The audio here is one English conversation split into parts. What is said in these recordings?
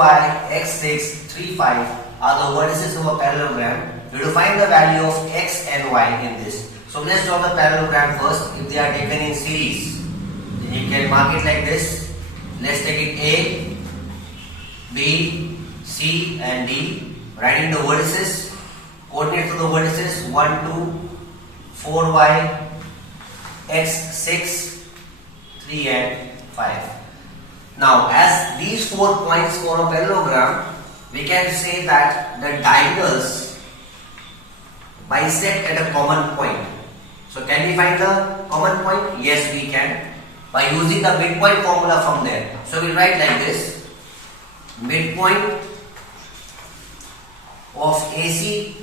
4y, x6, 3, 5 are the vertices of a parallelogram. We have to find the value of x and y in this. So let's draw the parallelogram first. If they are taken in series, then you can mark it like this. Let's take it A, B, C and D. Writing the vertices, coordinates of the vertices 1, 2, 4y, x, 6, 3 and 5. Now as these 4 points form a parallelogram, we can say that the diagonals bisect at a common point. So can we find the common point? Yes, we can, by using the midpoint formula from there. So we write like this: midpoint of AC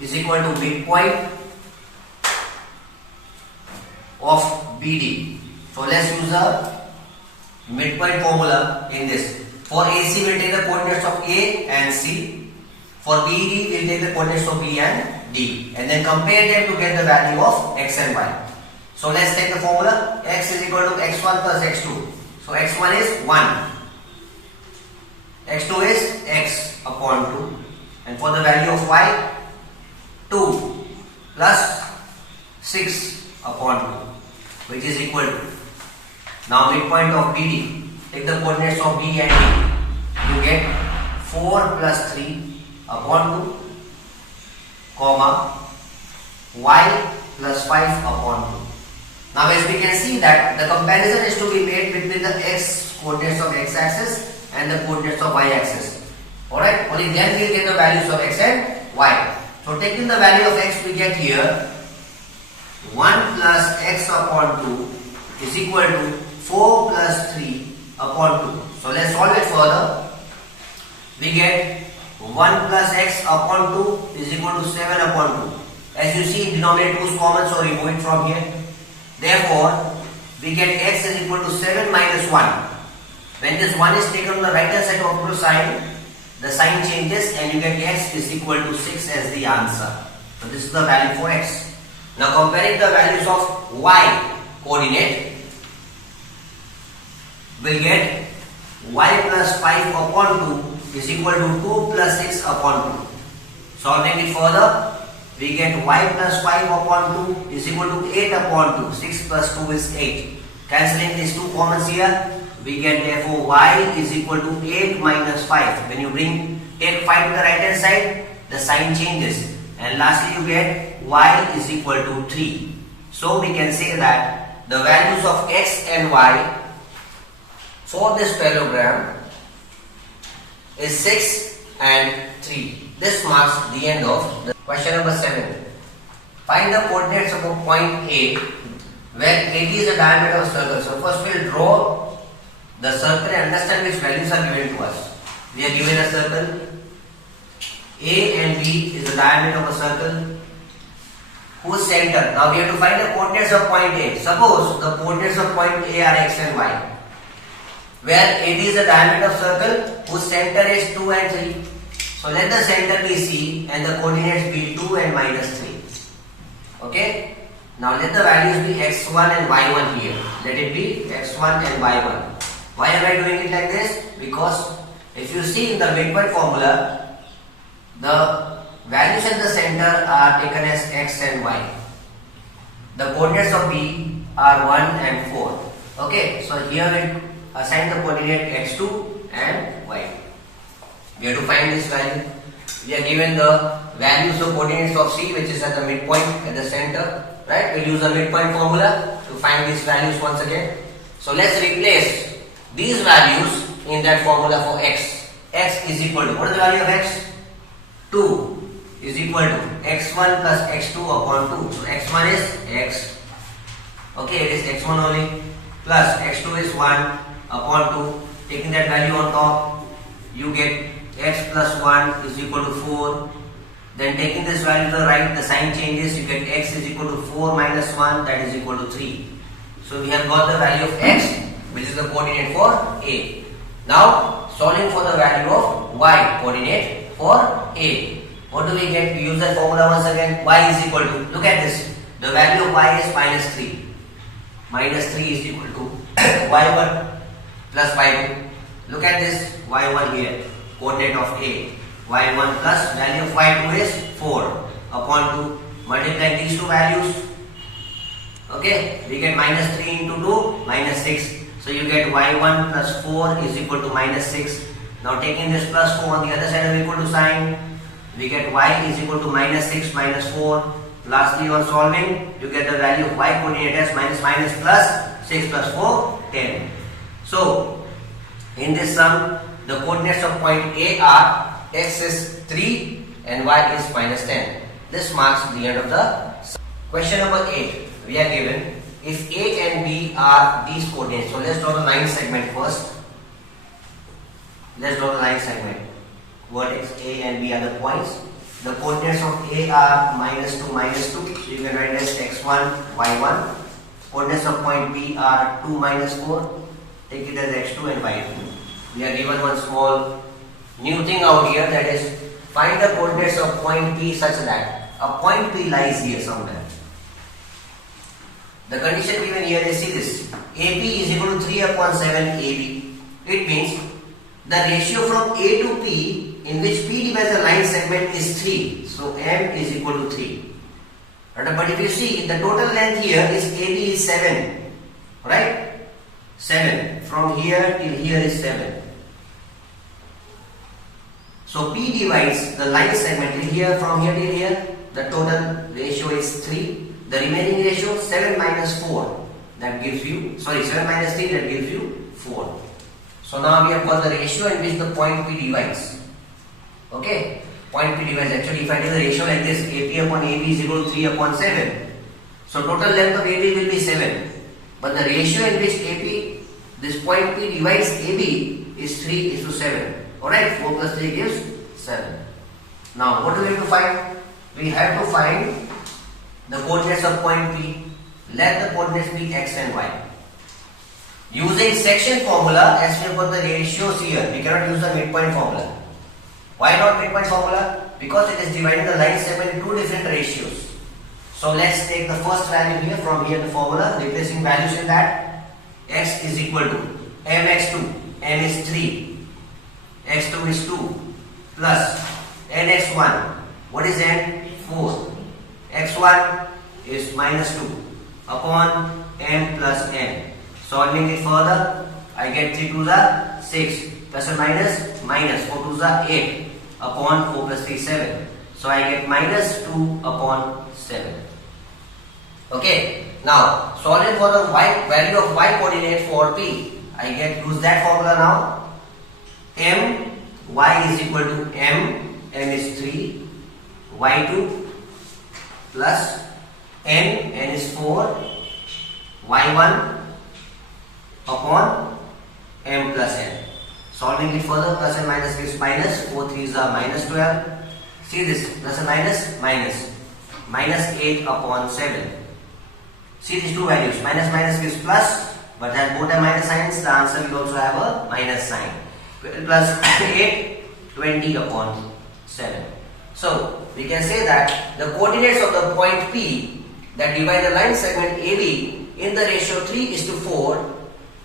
is equal to midpoint of BD. So let's use the midpoint formula in this. For AC we will take the coordinates of A and C. For BD we will take the coordinates of B and D, and then compare them to get the value of x and y. So let's take the formula. X is equal to x1 plus x2. So x1 is 1, x2 is x upon 2, and for the value of y, 2 plus 6 upon 2, which is equal to, now midpoint of BD, take the coordinates of B and D, you get 4 plus 3 upon 2, comma, y plus 5 upon 2. Now as we can see that the comparison is to be made between the x coordinates of x axis and the coordinates of y axis. Alright, only then we will get the values of x and y. So taking the value of x, we get here 1 plus x upon 2 is equal to 4 plus 3 upon 2. So let's solve it further. We get 1 plus x upon 2 is equal to 7 upon 2. As you see, denominator 2 is common, so remove it from here. Therefore, we get x is equal to 7 minus 1. When this 1 is taken on the right hand side of the sign, the sign changes and you get x is equal to 6 as the answer. So this is the value for x. Now comparing the values of y coordinate, we get y plus 5 upon 2 is equal to 2 plus 6 upon 2. Solving it further, we get y plus 5 upon 2 is equal to 8 upon 2. 6 plus 2 is 8. Cancelling these two commons here, we get therefore y is equal to 8 minus 5. When you take 5 to the right hand side, the sign changes. And lastly you get y is equal to 3. So we can say that the values of x and y for this parallelogram is 6 and 3. This marks the end of the question number 7. Find the coordinates of a point A where AD is the diameter of a circle. So first we will draw the circle and understand which values are given to us. We are given a circle. A and B is the diameter of a circle whose center. Now we have to find the coordinates of point A. Suppose the coordinates of point A are x and y, where AD is the diameter of circle whose center is 2 and 3. So let the center be C and the coordinates be 2 and minus 3. Okay. Now let the values be x1 and y1 here. Let it be x1 and y1. Why am I doing it like this? Because if you see in the midpoint formula, the values at the center are taken as x and y. The coordinates of B are 1 and 4. Okay, so here we assign the coordinate x2 and y. We have to find this value. We are given the values of coordinates of C, which is at the midpoint at the center. Right? We'll use the midpoint formula to find these values once again. So let's replace these values in that formula for x. X is equal to, what is the value of x? 2 is equal to x1 plus x2 upon 2. So x1 is x. Okay, it is x1 only. Plus x2 is 1 upon 2. Taking that value on top, you get x plus 1 is equal to 4. Then taking this value to the right, the sign changes, you get x is equal to 4 minus 1, that is equal to 3. So we have got the value of x, which is the coordinate for A. Now solving for the value of y coordinate for A. What do we get? We use that formula once again. Y is equal to, look at this, the value of y is minus 3. Minus 3 is equal to y1 plus y2. Look at this y1 here, coordinate of A. y1 plus value of y2 is 4 upon 2. Multiplying these two values, okay, we get minus 3 into 2, minus 6. So you get y1 plus 4 is equal to minus 6. Now taking this plus 4 on the other side of equal to sign, we get y is equal to minus 6 minus 4. Lastly, on solving, you get the value of y coordinate as minus minus plus 6 plus 4, 10. So in this sum, the coordinates of point A are x is 3 and y is minus 10. This marks the end of the sum. Question number 8. We are given if A and B are these coordinates. So let's draw the line segment first. Let's draw the line segment. Vertex A and B are the points. The coordinates of A are minus 2, minus 2. So you can write as x1, y1. Coordinates of point B are 2, minus 4. Take it as x2 and y2. We are given one small new thing out here, that is find the coordinates of point P such that a point P lies here somewhere. The condition given here is, see this, AP is equal to 3 upon 7 AB. It means the ratio from A to P in which P divides the line segment is 3. So M is equal to 3. But if you see, the total length here is AB is 7. Right? 7. From here till here is 7. So P divides the line segment till here, from here till here. The total ratio is 3. The remaining ratio 7 minus 4, that gives you, 7 minus 3, that gives you 4. So now we have got the ratio in which the point P divides. Okay, point P divides. Actually, if I take the ratio like this, AP upon AB is equal to 3 upon 7. So total length of AB will be 7. But the ratio in which AP, this point P divides AB is 3 is to 7. Alright, 4 plus 3 gives 7. Now what do we have to find? We have to find the coordinates of point P. Let the coordinates be x and y. Using section formula, as we have got the ratios here, we cannot use the midpoint formula. Why not midpoint formula? Because it is dividing the line segment in two different ratios. So let's take the first value here, from here the formula, replacing values in that. X is equal to mx2, m is 3, x2 is 2, plus nx1, what is n? 4. x1 is minus 2 upon m plus n. Solving it further, I get 3 to the 6, plus or minus, minus 4 to the 8 upon 4 plus 3 7. So I get minus 2 upon 7. Okay, now solving for the y value of y coordinate for P, I use that formula now. M, y is equal to m is 3, y2 plus n is 4, y1 upon m plus n. Solving it further, plus and minus gives minus, 4 3s are minus 12. See this, plus and minus, minus. Minus 8 upon 7. See these two values, minus minus gives plus, but as both are minus signs, the answer will also have a minus sign. 12 plus 8, 20 upon 7. So we can say that the coordinates of the point P that divide the line segment AB in the ratio 3 is to 4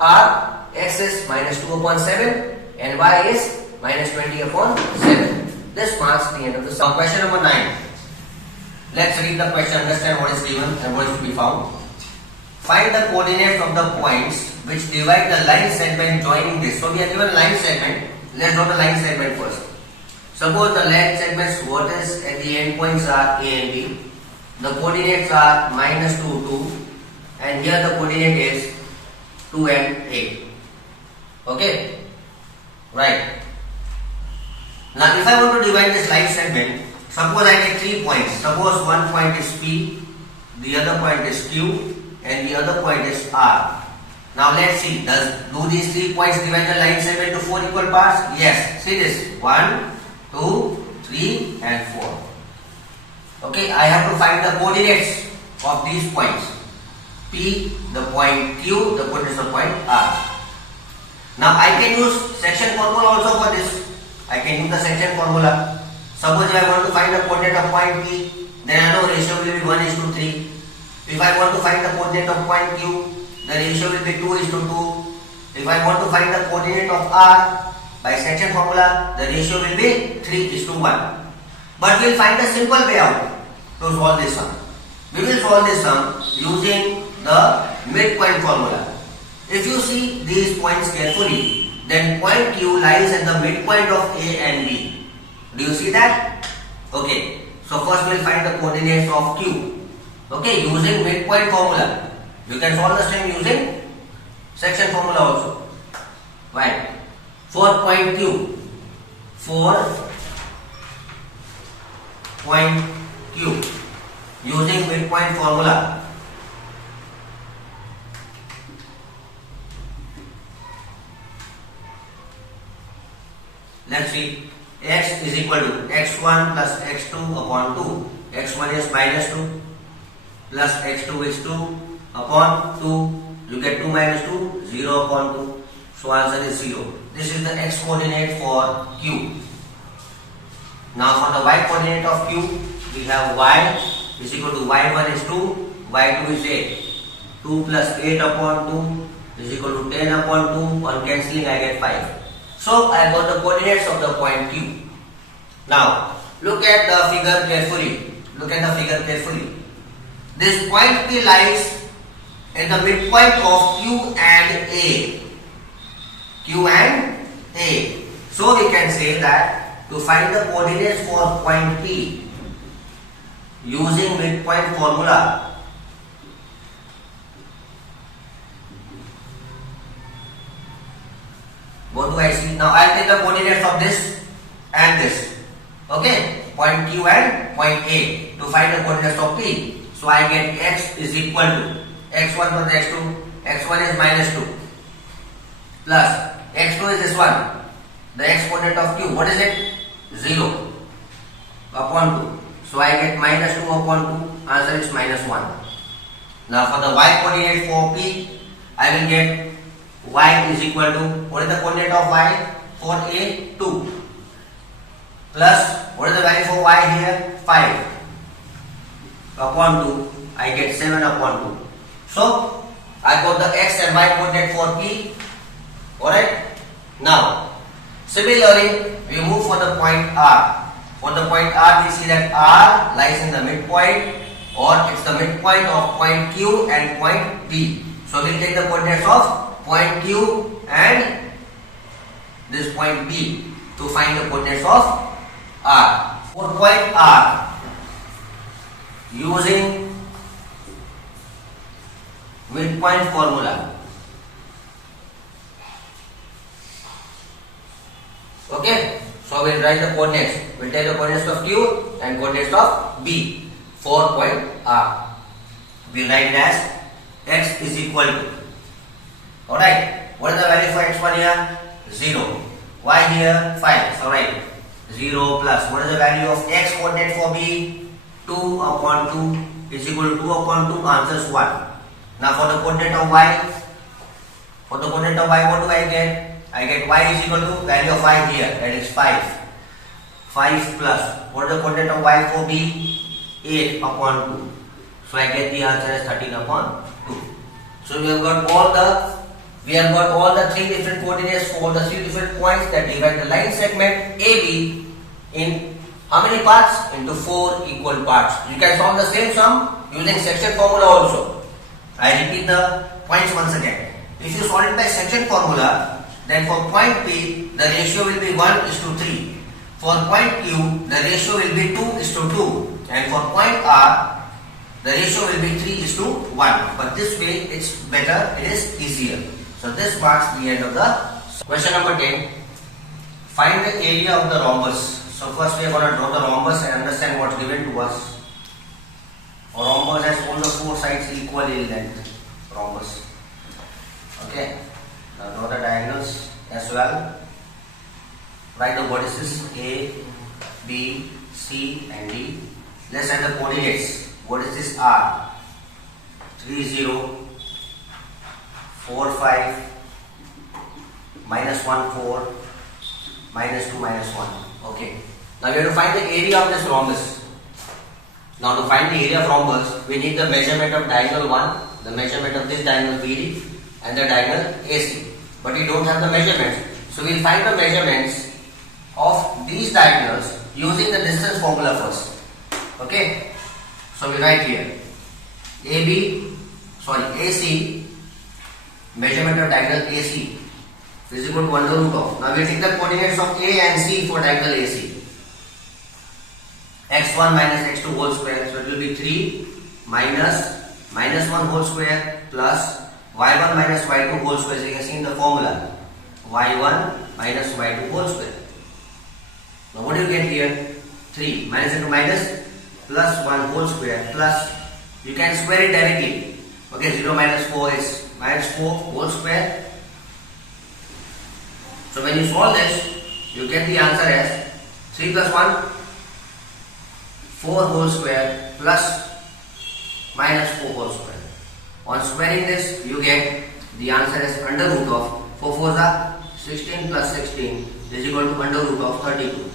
are x is minus 2 upon 7 and y is minus 20 upon 7. This marks the end of the sum. Question number 9. Let's read the question, understand what is given and what is to be found. Find the coordinates of the points which divide the line segment joining this. So we are given line segment. Let's draw the line segment first. Suppose the line segment's vertices at the end points are A and B. The coordinates are minus 2, 2, and here the coordinate is 2 and 8. Okay? Right. Now if I want to divide this line segment, suppose I take 3 points. Suppose one point is P, the other point is Q, and the other point is R. Now let's see, do these 3 points divide the line segment to 4 equal parts? Yes. See this, 1, 2, 3 and 4. Okay, I have to find the coordinates of these points. P, the point Q, the coordinates of point R. Now I can use section formula also for this. I can use the section formula. Suppose if I want to find the coordinate of point P, then I know ratio will be 1 is to 3. If I want to find the coordinate of point Q, the ratio will be 2 is to 2. If I want to find the coordinate of R by section formula, the ratio will be 3:1. But we will find a simple way out to solve this sum. We will solve this sum using the midpoint formula. If you see these points carefully, then point Q lies at the midpoint of A and B. Do you see that? Okay. So first we will find the coordinates of Q. Okay, using midpoint formula. You can solve the same using section formula also. Right. For point Q. Point Q. Using midpoint formula. Let's see. X is equal to x1 plus x2 upon 2. x1 is minus 2 plus x2 is 2 upon 2. You get 2 minus 2, 0 upon 2. So answer is 0. This is the x coordinate for Q. Now for the y coordinate of Q, we have y is equal to y1 is 2, y2 is 8. 2 plus 8 upon 2 is equal to 10 upon 2. On cancelling I get 5. So I got the coordinates of the point Q. Now look at the figure carefully. This point P lies at the midpoint of Q and A. So we can say that to find the coordinates for point P using midpoint formula, what do I see? Now I will take the coordinates of this and this. Okay, point Q and point A to find the coordinates of P. So I get x is equal to x1 plus x2. x1 is minus 2 plus x2 is this one. The x coordinate of Q, what is it? 0 upon 2. So I get minus 2 upon 2. Answer is minus 1. Now for the y coordinate for P, I will get y is equal to, what is the coordinate of y for A? 2 plus, what is the value for y here? 5 upon 2. I get 7 upon 2. So I got the x and y coordinate for P. Alright. Now similarly we move for the point R. For the point R, we see that R lies in the midpoint, or it's the midpoint of point Q and point P. So we'll take the coordinates of point Q and this point P to find the coordinates of R. For point R, using midpoint formula. Okay, so we'll write the coordinates. We'll take the coordinates of Q and coordinates of B for point R. We write it as x is equal to, alright, what is the value for x1 here? 0. Y here? 5. So write 0 plus, what is the value of x coordinate for B? 2 upon 2 is equal to 2 upon 2, answers 1. Now for the coordinate of y, what do I get? I get y is equal to value of y here, that is 5. 5 plus, what is the coordinate of y for B? 8 upon 2. So I get the answer as 13 upon 2. So we have got all the three different coordinates for the three different points that divide the line segment AB in how many parts? Into 4 equal parts. You can solve the same sum using section formula also. I repeat the points once again. If you solve it by section formula, then for point P, the ratio will be 1:3. For point Q, the ratio will be 2:2. And for point R, the ratio will be 3:1. But this way, it's better, it is easier. So this marks the end of the question number 10. Find the area of the rhombus. So first we are going to draw the rhombus and understand what's given to us. A rhombus has all the four sides equal in length. Rhombus. Okay. Now draw the diagonals as well. Write the vertices A, B, C and D. Let's add the coordinates. Vertices are 3, 0, 4, 5, minus 1, 4, minus 2, minus 1. Okay. Now we have to find the area of this rhombus. Now to find the area of rhombus, we need the measurement of diagonal 1, the measurement of this diagonal BD and the diagonal AC. but we don't have the measurements. So we'll find the measurements of these diagonals using the distance formula first. Okay? So we write here AC, measurement of diagonal AC is equal to under root of. Now we will take the coordinates of A and C for diagonal AC. x1 minus x2 whole square. So it will be 3 minus 1 whole square plus y1 minus y2 whole square. So you can see in the formula y1 minus y2 whole square. Now what do you get here? 3 minus into minus plus 1 whole square plus, you can square it directly. Okay, 0 minus 4 is minus 4 whole square. So when you solve this, you get the answer as 3 plus 1, 4 whole square plus minus 4 whole square. On squaring this, you get the answer as under root of 4 4s are 16 plus 16 is equal to under root of 32.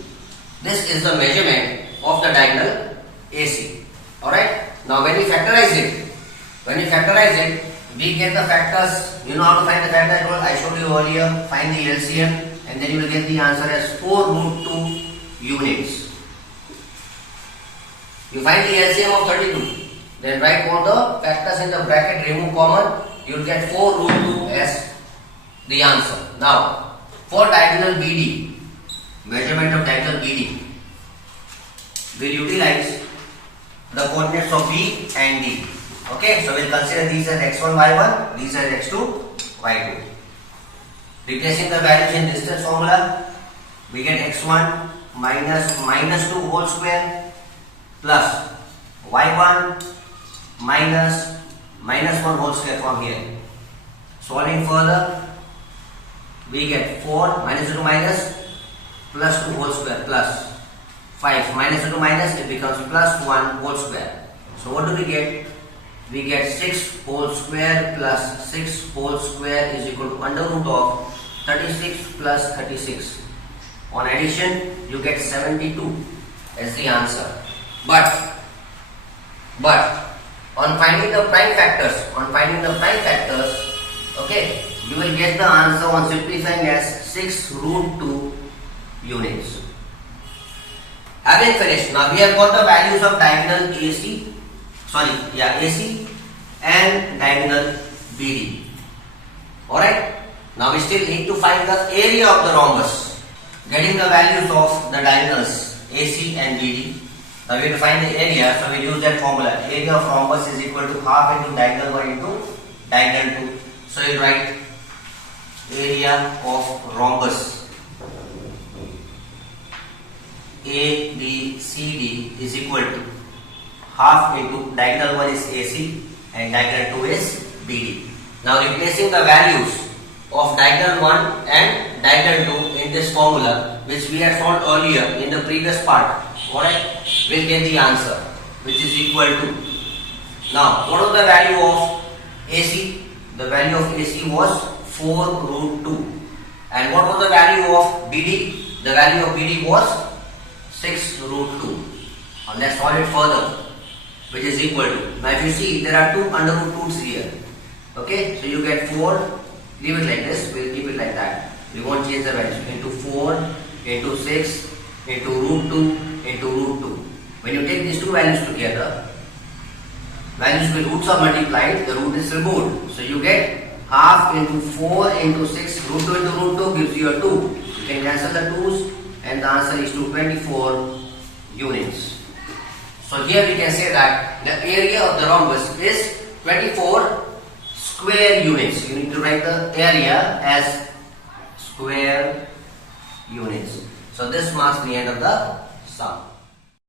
This is the measurement of the diagonal AC. Alright, now when we factorize it, we get the factors. You know how to find the factor? I showed you earlier. Find the LCM and then you will get the answer as 4 root 2 units. You find the LCM of 32. Then write all the factors in the bracket, remove common. You will get 4 root 2 as the answer. Now, for diagonal BD, measurement of diagonal BD, we will utilize the coordinates of B and D. Okay, so we will consider these as x1, y1, these as x2, y2. Replacing the values in distance formula, we get x1 minus 2 whole square plus y1 minus 1 whole square from here. Solving further, we get 4 minus into minus plus 2 whole square plus 5 minus into minus, it becomes plus 1 whole square. So what do we get? We get 6 whole square plus 6 whole square is equal to under root of 36 plus 36. On addition, you get 72 as the answer. But on finding the prime factors, okay, you will get the answer on simplifying as 6 root 2 units. Having finished, now we have got the values of diagonal AC and diagonal BD. Alright, now we still need to find the area of the rhombus. Getting the values of the diagonals AC and BD. Now we have to find the area, so we use that formula. Area of rhombus is equal to half into diagonal 1 into diagonal 2. So you write area of rhombus ABCD is equal to half into diagonal 1 is AC and diagonal 2 is BD. Now replacing the values of diagonal 1 and diagonal 2 in this formula, which we had solved earlier in the previous part, alright, we'll get the answer, which is equal to. Now, what was the value of AC? The value of AC was 4 root 2. And what was the value of BD? The value of BD was 6 root 2. Now let's solve it further, which is equal to. Now if you see, there are 2 under root 2's here. Okay, so you get 4, leave it like this, we'll keep it like that. We won't change the values. Into 4, into 6, into root 2, into root 2. When you take these two values together, values with roots are multiplied, the root is removed. So you get half into 4 into 6, root 2 into root 2 gives you a 2. You can cancel the 2's and the answer is 24 units. So here we can say that the area of the rhombus is 24 square units. You need to write the area as square units. So this marks the end of the sum.